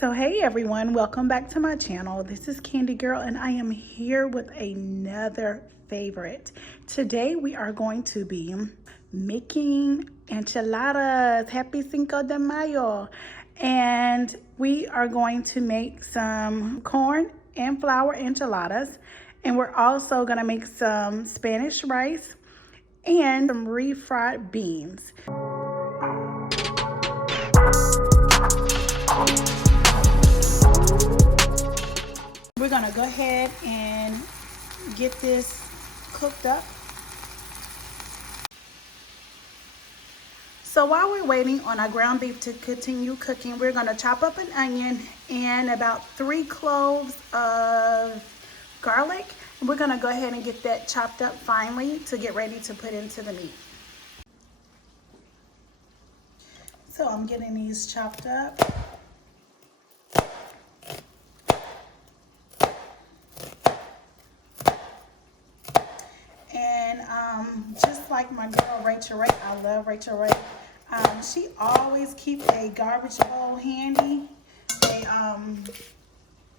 So hey everyone, welcome back to my channel. This is Candy Girl and I am here with another favorite. Today we are going to be making enchiladas. Happy Cinco de Mayo. And we are going to make some corn and flour enchiladas. And we're also gonna make some Spanish rice and some refried beans. We're gonna go ahead and get this cooked up. So while we're waiting on our ground beef to continue cooking, we're gonna chop up an onion and about 3 cloves of garlic. And we're gonna go ahead and get that chopped up finely to get ready to put into the meat. So I'm getting these chopped up. Just like my girl Rachel Ray, I love Rachel Ray. She always keeps a garbage bowl handy.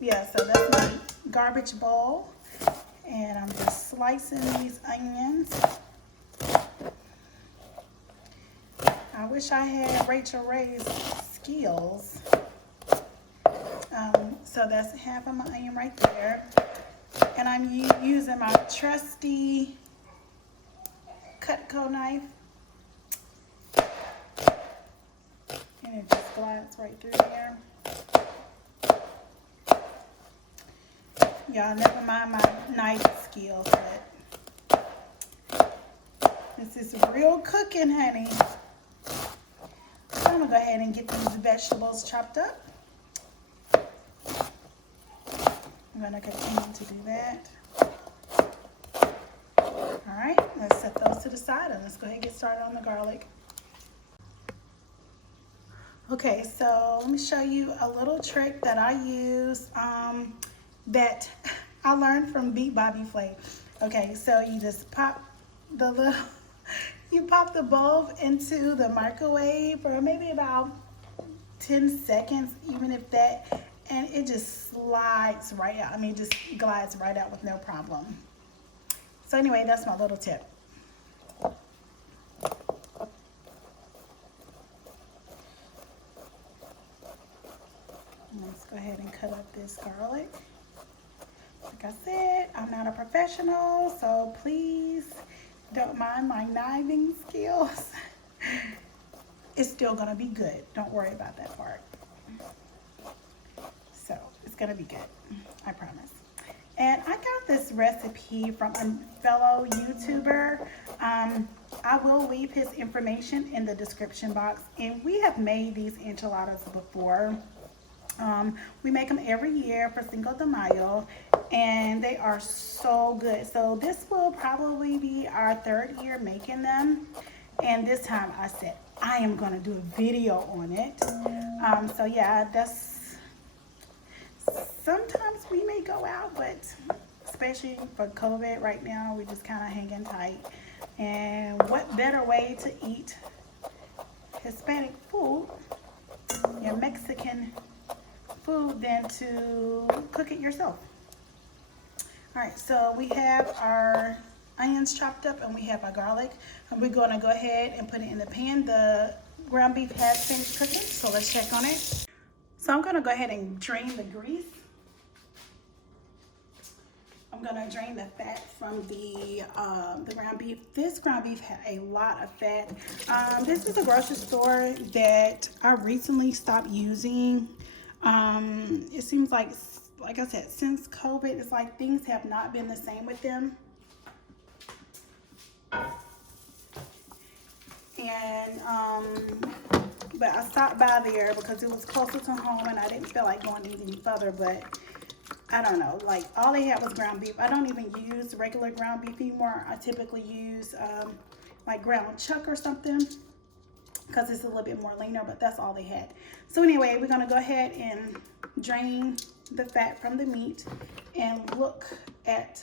Yeah, so that's my garbage bowl. And I'm just slicing these onions. I wish I had Rachel Ray's skills. So that's half of my onion right there. And I'm using my trusty Cutco knife, and it just glides right through there. Y'all never mind my knife skills, but this is real cooking, honey. So I'm gonna go ahead and get these vegetables chopped up. I'm gonna continue to do that. All right, let's set those to the side and let's go ahead and get started on the garlic. Okay, so let me show you a little trick that I use that I learned from Beat Bobby Flay. Okay, so you just pop the bulb into the microwave for maybe about 10 seconds, even if that, and it just slides right out. I mean, just glides right out with no problem. So anyway, that's my little tip. Let's go ahead and cut up this garlic. Like I said, I'm not a professional, so please don't mind my kniving skills. It's still gonna be good. Don't worry about that part. So it's gonna be good, I promise. And I got this recipe from a fellow YouTuber. I will leave his information in the description box. And we have made these enchiladas before. We make them every year for Cinco de Mayo. And they are so good. So this will probably be our 3rd year making them. And this time I said, I am going to do a video on it. So yeah, that's... Sometimes we may go out, but especially for COVID right now, we're just kind of hanging tight. And what better way to eat Hispanic food and Mexican food than to cook it yourself? All right, so we have our onions chopped up and we have our garlic. And we're going to go ahead and put it in the pan. The ground beef has finished cooking, so let's check on it. So I'm going to go ahead and drain the grease. I'm gonna drain the fat from the ground beef. This ground beef had a lot of fat. This is a grocery store that I recently stopped using. It seems like I said, since COVID, it's like things have not been the same with them. And but I stopped by there because it was closer to home and I didn't feel like going any further, but I don't know, like all they had was ground beef. I don't even use regular ground beef anymore. I typically use like ground chuck or something because it's a little bit more leaner, but that's all they had. So anyway, we're gonna go ahead and drain the fat from the meat and look at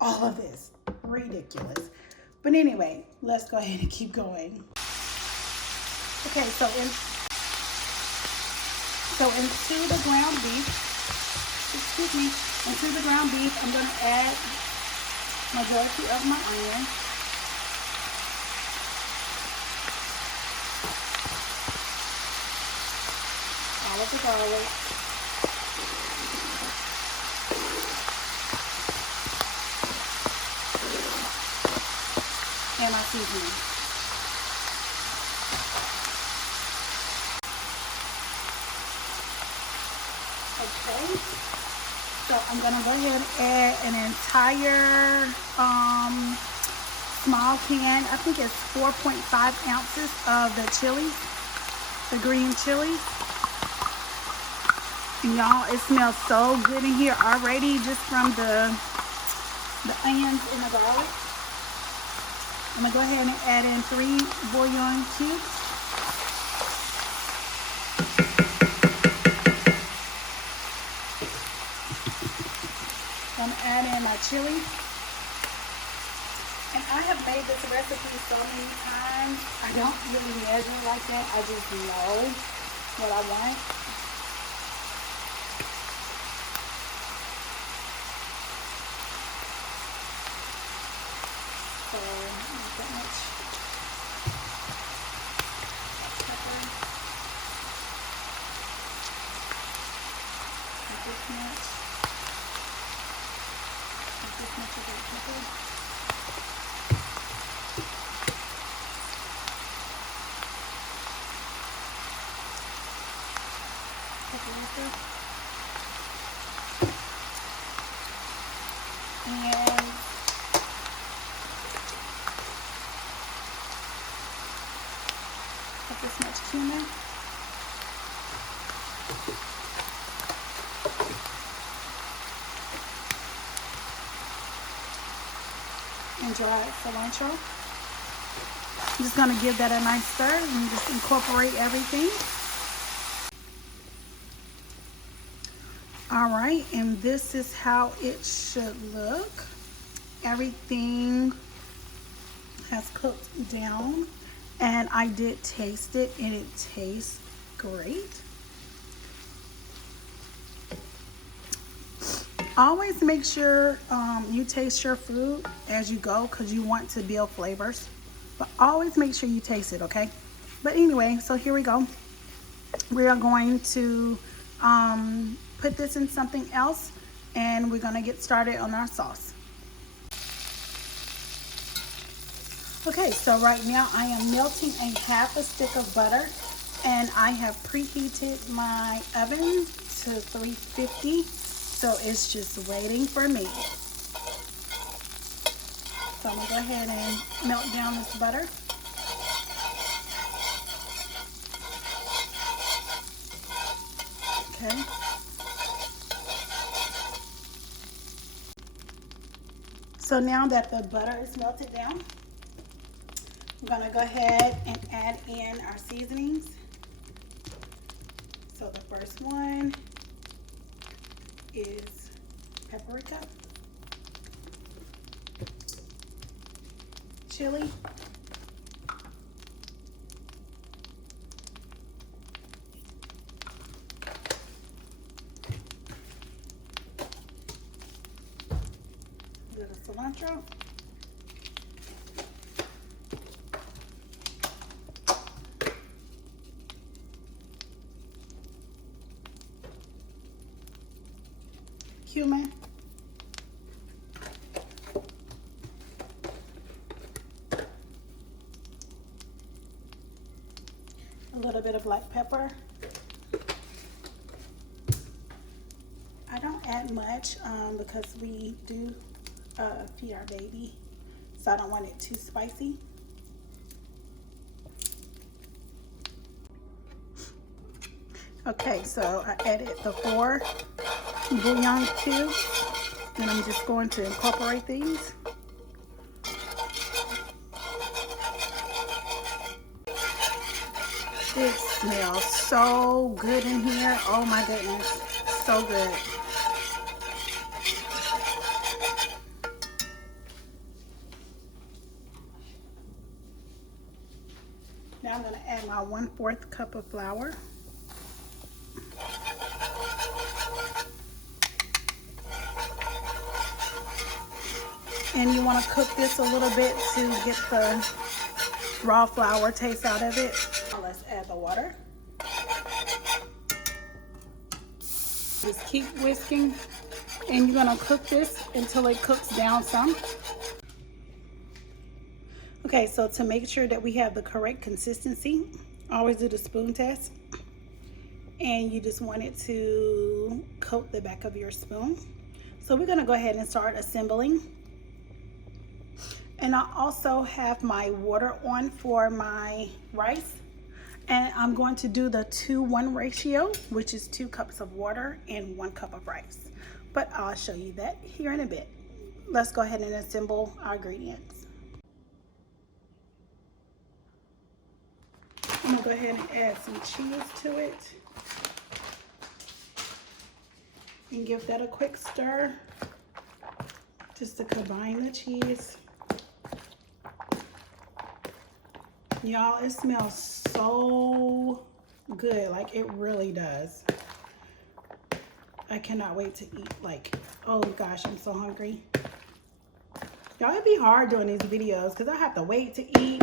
all of this. Ridiculous. But anyway, let's go ahead and keep going. Okay, So into the ground beef, excuse me, into the ground beef, I'm going to add majority of my onion. All of the garlic. And my seasoning. Okay, so I'm gonna go ahead and add an entire small can. I think it's 4.5 ounces of the chilies, the green chilies. And y'all, it smells so good in here already just from the onions and the garlic. I'm gonna go ahead and add in 3 bouillon cubes. I'm adding my chili. And I have made this recipe so many times. I don't really measure like that. I just know what I want. So not that much pepper. Not this much. Not this much of that pepper. Paprika. And put this much cumin. And dried cilantro. I'm just going to give that a nice stir and just incorporate everything. All right, and this is how it should look. Everything has cooked down, and I did taste it, and it tastes great. Always make sure you taste your food as you go, because you want to build flavors. But always make sure you taste it, okay? But anyway, so here we go. We are going to put this in something else, and we're going to get started on our sauce. Okay, so right now I am melting a half a stick of butter, and I have preheated my oven to 350, so it's just waiting for me. So I'm going to go ahead and melt down this butter. Okay. So now that the butter is melted down, I'm going to go ahead and add in our seasonings. So the first one is paprika, chili, a little cilantro, cumin, a little bit of black pepper. I don't add much because we do feed our baby, so I don't want it too spicy. Okay, so I added the 4 bouillon cubes, and I'm just going to incorporate these. It smells so good in here. Oh my goodness, so good. Now I'm going to add my 1/4 cup of flour. And you want to cook this a little bit to get the raw flour taste out of it. Now let's add the water. Just keep whisking, and you're gonna cook this until it cooks down some. Okay, so to make sure that we have the correct consistency, always do the spoon test. And you just want it to coat the back of your spoon. So we're gonna go ahead and start assembling. And I also have my water on for my rice. And I'm going to do the 2:1 ratio, which is 2 cups of water and 1 cup of rice. But I'll show you that here in a bit. Let's go ahead and assemble our ingredients. I'm gonna go ahead and add some cheese to it. And give that a quick stir, just to combine the cheese. Y'all, it smells so good, like it really does. I cannot wait to eat. Like, oh gosh, I'm so hungry. Y'all, it'd be hard doing these videos because I have to wait to eat.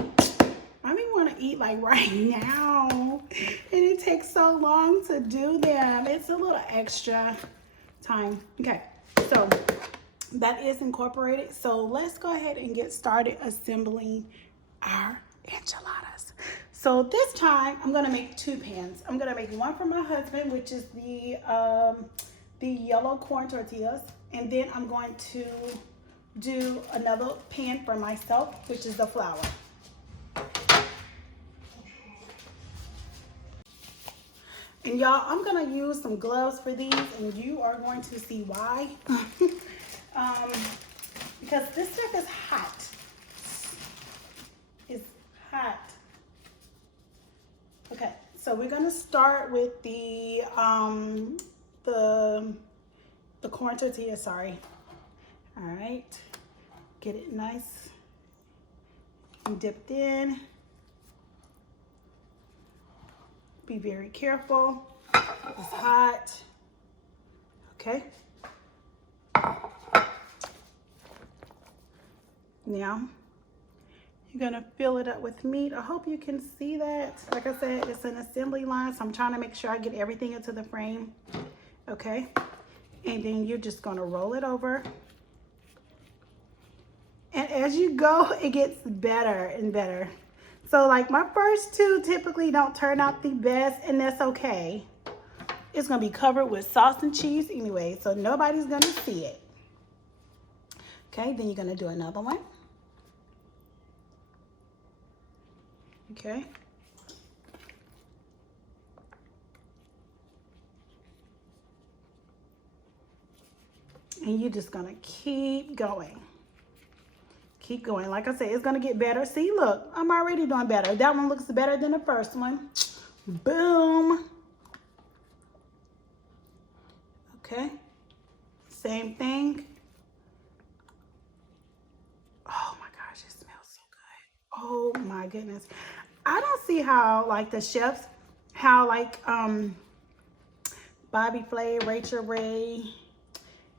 I mean, want to eat like right now, and it takes so long to do them. It's a little extra time. Okay, so that is incorporated. So let's go ahead and get started assembling our enchiladas. So this time I'm gonna make 2 pans. I'm gonna make one for my husband, which is the yellow corn tortillas, and then I'm going to do another pan for myself, which is the flour. And y'all, I'm gonna use some gloves for these, and you are going to see why. Because this stuff is hot. It's hot. Okay, so we're gonna start with the corn tortilla, sorry. All right, get it nice and dipped in. Be very careful. It's hot. Okay. Now, you're gonna fill it up with meat. I hope you can see that. Like I said, it's an assembly line, so I'm trying to make sure I get everything into the frame. Okay. And then you're just gonna roll it over. And as you go, it gets better and better. So like my first 2 typically don't turn out the best, and that's okay. It's gonna be covered with sauce and cheese anyway, so nobody's gonna see it. Okay, then you're gonna do another one. Okay. And you're just gonna keep going. Keep going. Like I said, it's gonna get better. See, look, I'm already doing better. That one looks better than the first one. Boom. Okay. Same thing. Oh my gosh, it smells so good. Oh my goodness. I don't see how like the chefs, how like Bobby Flay, Rachel Ray,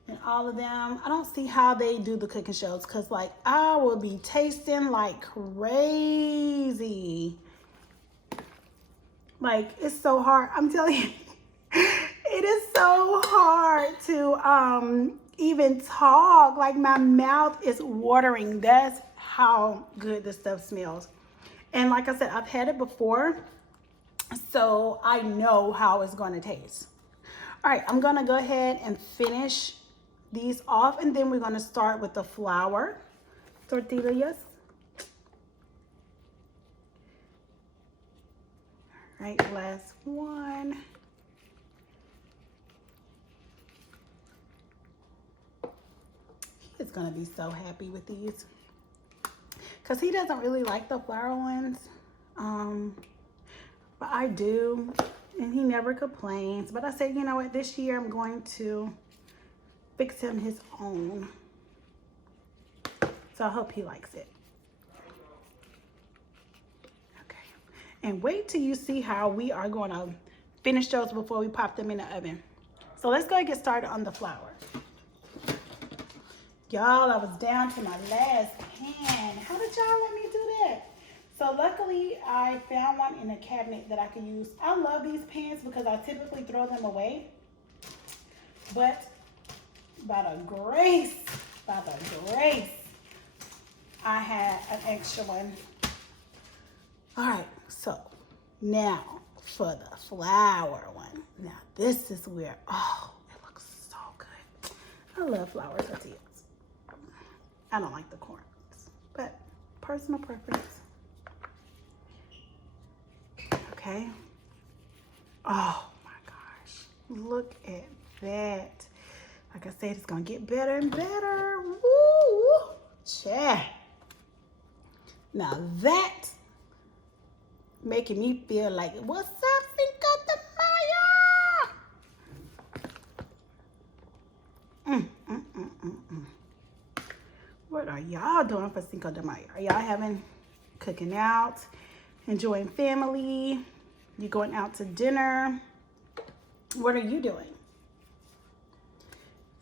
and all of them, I don't see how they do the cooking shows, because like I will be tasting like crazy. Like, it's so hard. I'm telling you, it is so hard to even talk. Like, my mouth is watering. That's how good this stuff smells. And like I said, I've had it before, so I know how it's going to taste. All right, I'm going to go ahead and finish these off, and then we're going to start with the flour tortillas. All right, last one. He's going to be so happy with these, because he doesn't really like the flour ones, but I do, and he never complains. But I said, you know what, this year I'm going to fix him his own. So I hope he likes it. Okay. And wait till you see how we are going to finish those before we pop them in the oven. So let's go and get started on the flour. Y'all, I was down to my last pan. How did y'all let me do that? So luckily, I found one in a cabinet that I could use. I love these pans because I typically throw them away. But by the grace, I had an extra one. All right, so now for the flour one. Now this is where, oh, it looks so good. I love flour tortillas. I don't like the corn, but personal preference. Okay. Oh my gosh, look at that. Like I said, it's gonna get better and better. Woo! Cha. Now that making me feel like, what's up, Cinco de Mayo? What are y'all doing for Cinco de Mayo? Are y'all cooking out, enjoying family? You going out to dinner? What are you doing?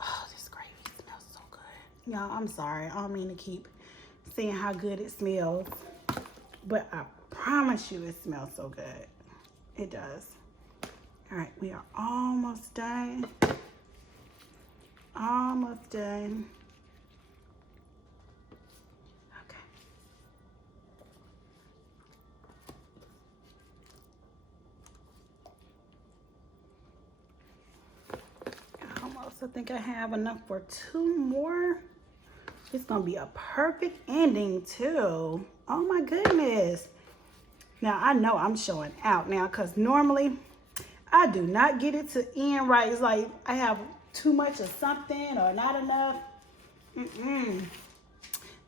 Oh, this gravy smells so good. Y'all, I'm sorry. I don't mean to keep saying how good it smells, but I promise you it smells so good. It does. All right, we are almost done. Almost done. I think I have enough for 2 more. It's gonna be a perfect ending too. Oh my goodness. Now I know I'm showing out now because normally I do not get it to end right. It's like I have too much of something or not enough.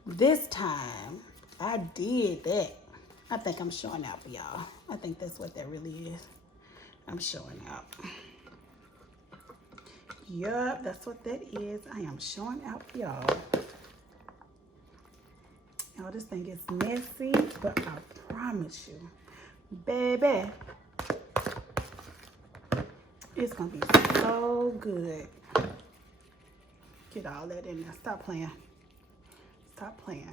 This time I did that. I think I'm showing out for y'all. I think that's what that really is. I'm showing out. Yup, that's what that is. I am showing out for y'all. Y'all, this thing is messy, but I promise you, baby, it's gonna be so good. Get all that in there. Stop playing. Stop playing.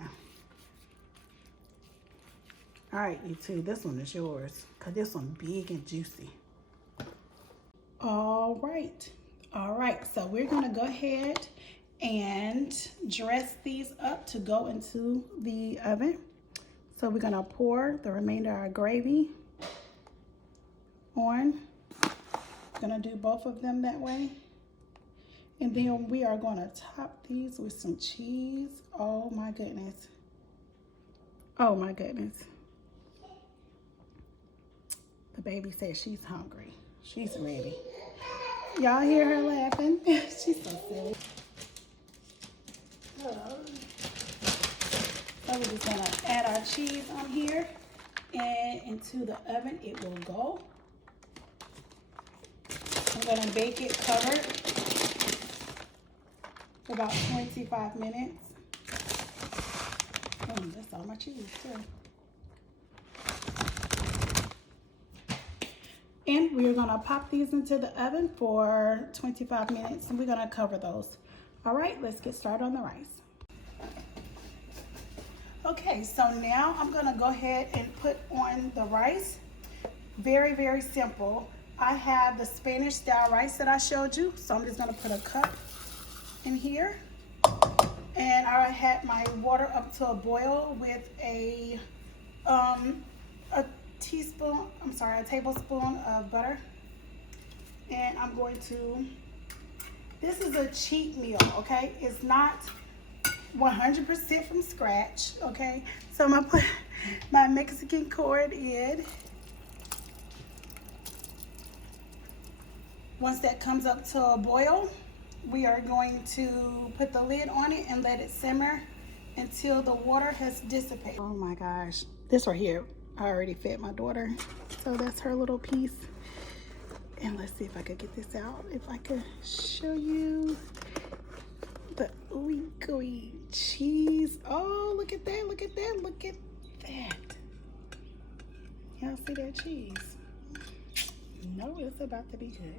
All right, you two, this one is yours, because this one big and juicy. All right. All right, so we're gonna go ahead and dress these up to go into the oven. So we're gonna pour the remainder of our gravy on. Gonna do both of them that way. And then we are gonna top these with some cheese. Oh my goodness. Oh my goodness. The baby says she's hungry. She's ready. Y'all hear her laughing? She's so silly. So we're just gonna add our cheese on here and into the oven it will go. I'm gonna bake it covered for about 25 minutes. Oh, that's all my cheese too. And we're gonna pop these into the oven for 25 minutes and we're gonna cover those. All right, let's get started on the rice. Okay, so now I'm gonna go ahead and put on the rice. Very, very simple. I have the Spanish style rice that I showed you. So I'm just gonna put a cup in here. And I had my water up to a boil with a tablespoon of butter. And I'm going to, this is a cheat meal, okay? It's not 100% from scratch, okay? So I'm gonna put my Mexican corn in. Once that comes up to a boil, we are going to put the lid on it and let it simmer until the water has dissipated. Oh my gosh, this right here, I already fed my daughter, so that's her little piece. And let's see if I could get this out. If I could show you the ooey gooey cheese. Oh, look at that, look at that, look at that. Y'all see that cheese? No, it's about to be good.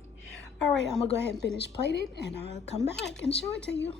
All right, I'm gonna go ahead and finish plating and I'll come back and show it to you.